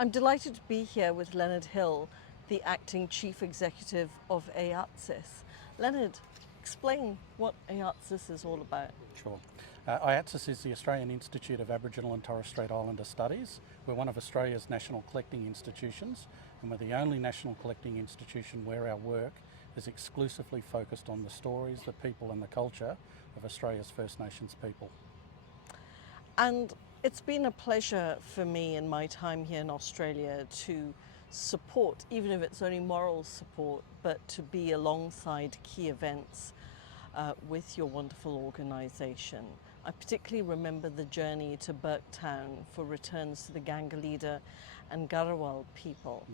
I'm delighted to be here with Leonard Hill, the Acting Chief Executive of AIATSIS. Leonard, explain what AIATSIS is all about. Sure. AIATSIS is the Australian Institute of Aboriginal and Torres Strait Islander Studies. We're one of Australia's national collecting institutions, and we're the only national collecting institution where our work is exclusively focused on the stories, the people and the culture of Australia's First Nations people. And it's been a pleasure for me in my time here in Australia to support, even if it's only moral support, but to be alongside key events with your wonderful organisation. I particularly remember the journey to Burketown for returns to the Gangalida and Garawal people.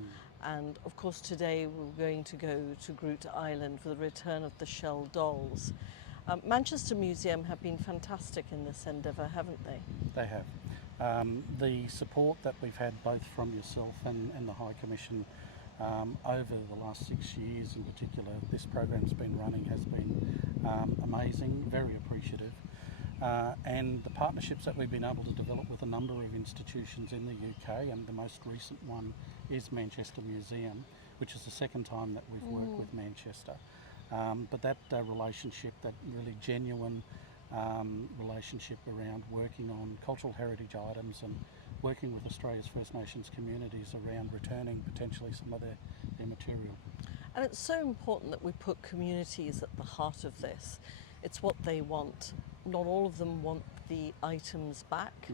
And of course today we're going to go to Groote Eylandt for the return of the shell dolls. Manchester Museum have been fantastic in this endeavour, haven't they? They have. The support that we've had both from yourself and the High Commission over the last 6 years in particular, this program's been running, has been amazing, very appreciative. And the partnerships that we've been able to develop with a number of institutions in the UK, and the most recent one is Manchester Museum, which is the second time that we've worked with Manchester. But that relationship, that really genuine relationship around working on cultural heritage items and working with Australia's First Nations communities around returning potentially some of their material. And it's so important that we put communities at the heart of this. It's what they want. Not all of them want the items back.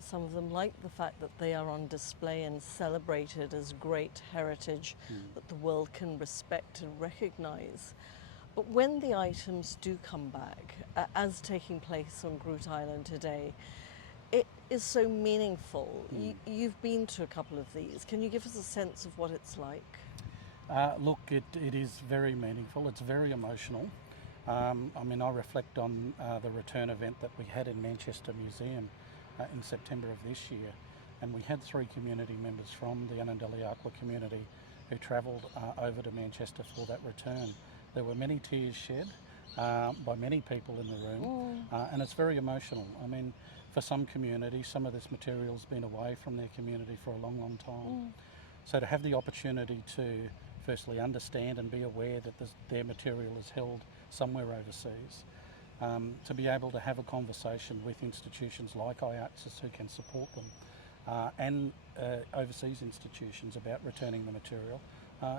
Some of them like the fact that they are on display and celebrated as great heritage that the world can respect and recognise. But when the items do come back, as taking place on Groote Eylandt today, it is so meaningful. You've been to a couple of these. Can you give us a sense of what it's like? Look, it is very meaningful. It's very emotional. I reflect on the return event that we had in Manchester Museum in September of this year, and we had 3 community members from the Anandaliakwa community who travelled over to Manchester for that return. There were many tears shed by many people in the room, and it's very emotional. I mean, for some communities, some of this material's been away from their community for a long, long time. So to have the opportunity to firstly understand and be aware that their material is held somewhere overseas, to be able to have a conversation with institutions like AIATSIS who can support them, and overseas institutions about returning the material,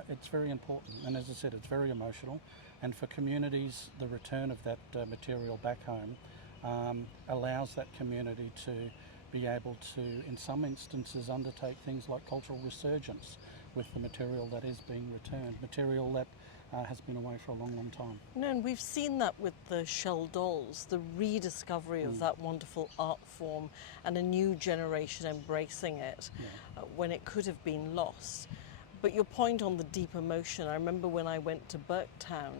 it's very important. And as I said, it's very emotional. And for communities, the return of that material back home allows that community to be able to, in some instances, undertake things like cultural resurgence with the material that is being returned, material that has been away for a long, long time. No, and we've seen that with the shell dolls, the rediscovery of that wonderful art form and a new generation embracing it when it could have been lost. But your point on the deep emotion, I remember when I went to Burketown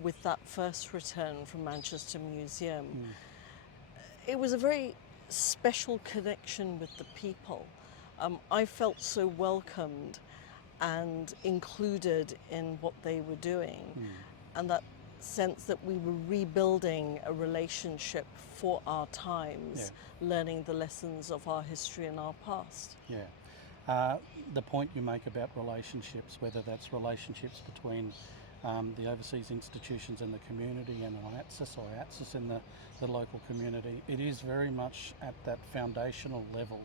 with that first return from Manchester Museum, it was a very special connection with the people. I felt so welcomed and included in what they were doing, and that sense that we were rebuilding a relationship for our times, learning the lessons of our history and our past. The point you make about relationships, whether that's relationships between the overseas institutions in the community and AIATSIS in the local community, it is very much at that foundational level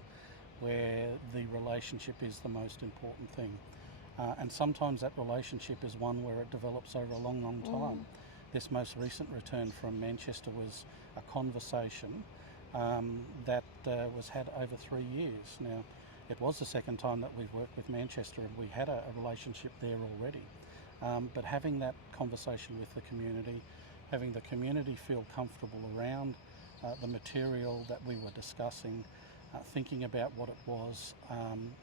where the relationship is the most important thing. And sometimes that relationship is one where it develops over a long, long time. This most recent return from Manchester was a conversation that was had over 3 years. Now, it was the second time that we've worked with Manchester, and we had a relationship there already. But having that conversation with the community, having the community feel comfortable around the material that we were discussing, thinking about what it was,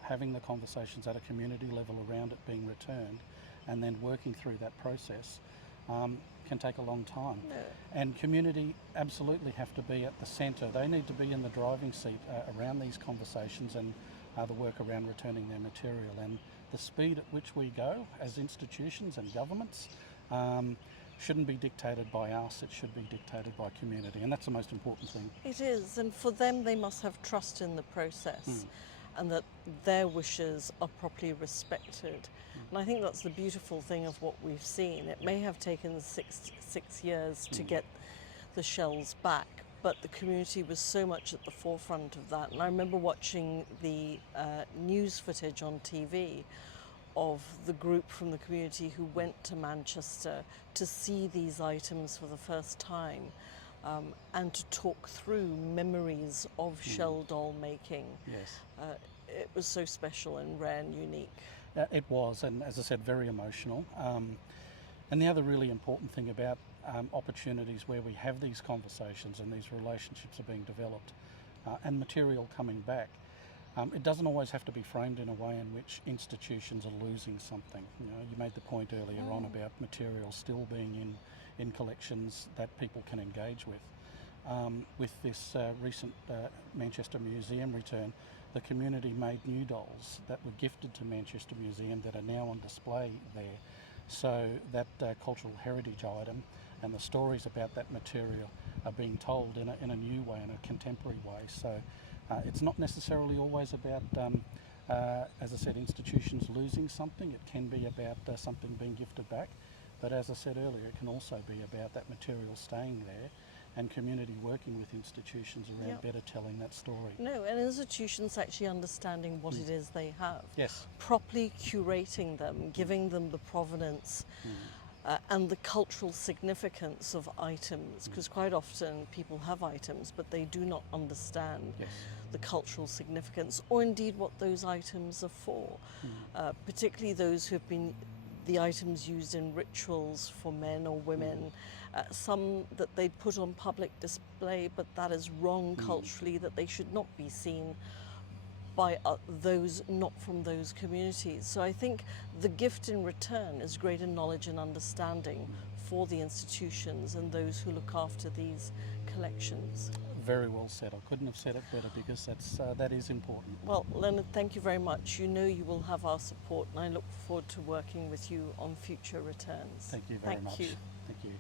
having the conversations at a community level around it being returned, and then working through that process can take a long time. And community absolutely have to be at the centre. They need to be in the driving seat around these conversations and the work around returning their material. And the speed at which we go as institutions and governments shouldn't be dictated by us, it should be dictated by community, and that's the most important thing. It is, and for them they must have trust in the process. and that their wishes are properly respected. And I think that's the beautiful thing of what we've seen. It may have taken six years to get the shells back, but the community was so much at the forefront of that. And I remember watching the news footage on TV of the group from the community who went to Manchester to see these items for the first time, and to talk through memories of shell doll making. Yes. It was so special and rare and unique. It was, and as I said, very emotional. And the other really important thing about opportunities where we have these conversations and these relationships are being developed, and material coming back, it doesn't always have to be framed in a way in which institutions are losing something. You know, you made the point earlier on about material still being in collections that people can engage with. With this recent Manchester Museum return, the community made new dolls that were gifted to Manchester Museum that are now on display there. So that cultural heritage item and the stories about that material are being told in a new way, in a contemporary way. So it's not necessarily always about, as I said, institutions losing something. It can be about something being gifted back. But as I said earlier, it can also be about that material staying there and community working with institutions around better telling that story. No, and institutions actually understanding what it is they have. Yes. Properly curating them, giving them the provenance and the cultural significance of items, because quite often people have items but they do not understand the cultural significance or indeed what those items are for, particularly those who have been the items used in rituals for men or women, some that they'd put on public display, but that is wrong culturally, that they should not be seen by those not from those communities. So I think the gift in return is greater knowledge and understanding for the institutions and those who look after these collections. Very well said. I couldn't have said it better, because that is important. Well, Leonard, thank you very much. You know you will have our support, and I look forward to working with you on future returns. Thank you very much. Thank you. Thank you.